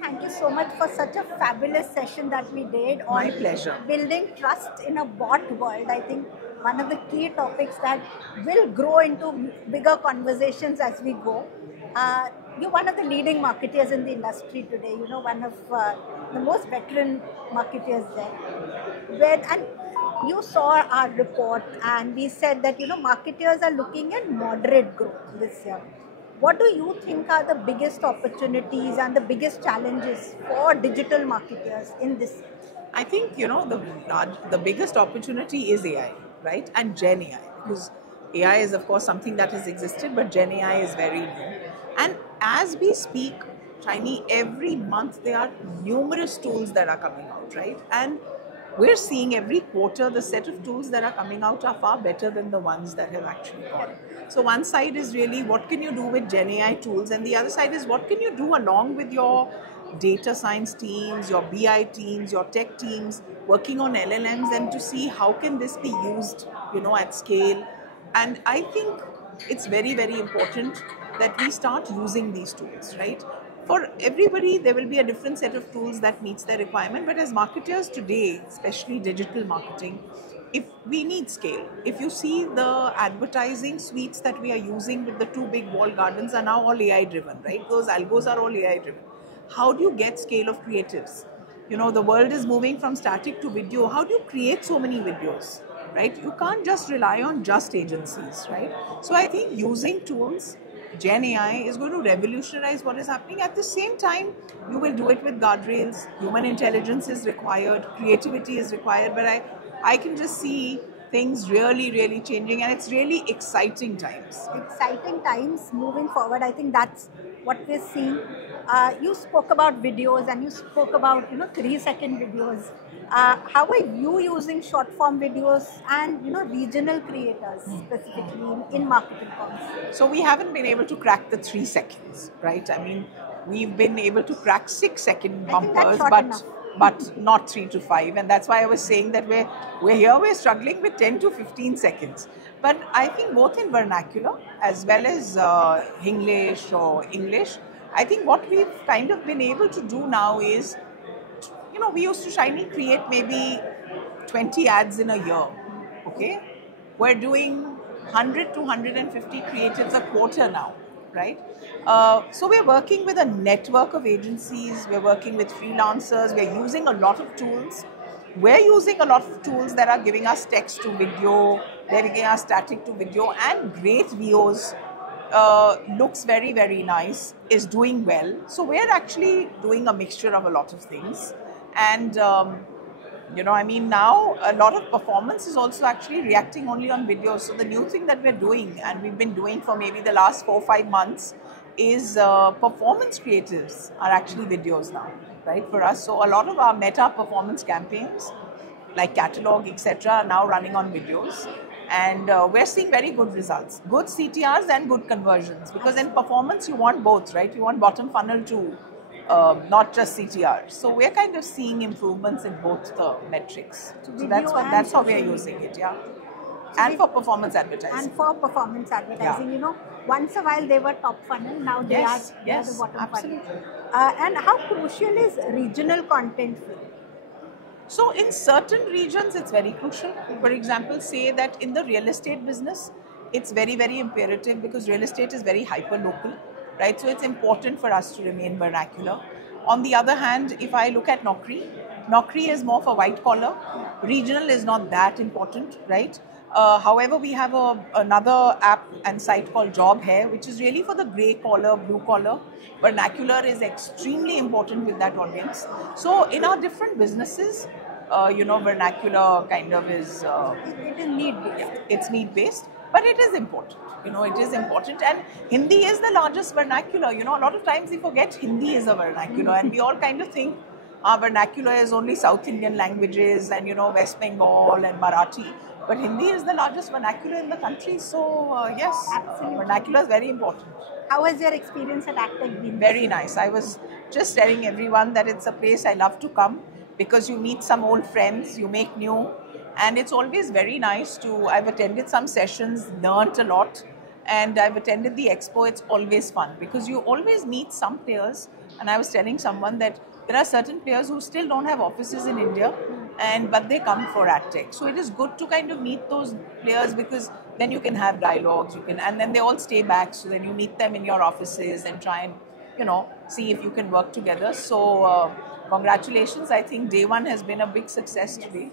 Thank you so much for such a fabulous session that we did My on pleasure. building trust in a bot world. I think one of the key topics that will grow into bigger conversations as we go. Uh, you're one of the leading marketeers in the industry today. You know, one of the most veteran marketeers there. And you saw our report, and we said that marketers are looking at moderate growth this year. What do you think are the biggest opportunities and the biggest challenges for digital marketers in this year? I think the biggest opportunity is AI, right? And Gen AI, because AI is of course something that has existed, but Gen AI is very new. And as we speak, Shiny, every month there are numerous tools that are coming out, right? And we're seeing every quarter the set of tools that are coming out are far better than the ones that have actually gone. So one side is really what can you do with Gen AI tools, and the other side is what can you do along with your data science teams, your BI teams, your tech teams working on LLMs, and to see how can this be used, at scale. And I think it's very, very important that we start using these tools, right? For everybody, there will be a different set of tools that meets their requirement. But as marketers today, especially digital marketing, if we need scale, if you see the advertising suites that we are using with the two big wall gardens are now all AI driven, right? Those algos are all AI driven. How do you get scale of creatives? The world is moving from static to video. How do you create so many videos, right? You can't just rely on just agencies, right? So I think using tools, Gen AI is going to revolutionize what is happening. At the same time, you will do it with guardrails. Human intelligence is required, creativity is required, but I can just see things really, really changing, and it's really exciting times. Exciting times moving forward. I think that's what we're seeing. You spoke about videos and you spoke about 3-second videos. How are you using short form videos and regional creators specifically in marketing comms? So we haven't been able to crack the 3 seconds, right? I mean, we've been able to crack 6 second I think that's bumpers, short but enough. not 3 to 5, and that's why I was saying that we're struggling with 10 to 15 seconds. But I think both in vernacular as well as English or English, I think what we've kind of been able to do now is, we used to Shiny create maybe 20 ads in a year, okay? We're doing 100 to 150 creatives a quarter now, right? So we're working with a network of agencies, we're working with freelancers, we're using a lot of tools. We're using a lot of tools that are giving us text to video, they're giving us static to video, and great VOs. Looks very, very nice, is doing well. So we're actually doing a mixture of a lot of things. And now a lot of performance is also actually reacting only on videos. So the new thing that we're doing, and we've been doing for maybe the last 4 or 5 months, is performance creatives are actually videos now, right, for us. So a lot of our meta performance campaigns, like catalog, etc., are now running on videos. And we're seeing very good results, good CTRs and good conversions. Because in performance, you want both, right? You want bottom funnel too, not just CTR. So we're kind of seeing improvements in both the metrics. So that's how we're using it, yeah. And for performance advertising. And for performance advertising, once a while they were top funnel, now they are the bottom absolutely. funnel. And how crucial is regional content for you? So in certain regions, it's very crucial. For example, say that in the real estate business, it's very, very imperative because real estate is very hyper-local, right? So it's important for us to remain vernacular. On the other hand, if I look at Naukri is more for white collar. Regional is not that important, right? However, we have another app and site called Job Hai, which is really for the grey collar, blue collar. Vernacular is extremely important with that audience. So in our different businesses, vernacular kind of is... It is need-based. Yeah, it's need-based, but it is important. It is important. And Hindi is the largest vernacular. A lot of times we forget Hindi is a vernacular, and we all kind of think our vernacular is only South Indian languages and, West Bengal and Marathi. But Hindi is the largest vernacular in the country. So, yes, vernacular is very important. How has your experience at Actech been? Very nice. I was just telling everyone that it's a place I love to come because you meet some old friends, you make new, and it's always very nice I've attended some sessions, learnt a lot, and I've attended the expo. It's always fun because you always meet some players. And I was telling someone that there are certain players who still don't have offices in India, but they come for AdTech. So it is good to kind of meet those players because then you can have dialogues, and then they all stay back. So then you meet them in your offices and try and see if you can work together. So congratulations. I think day one has been a big success today.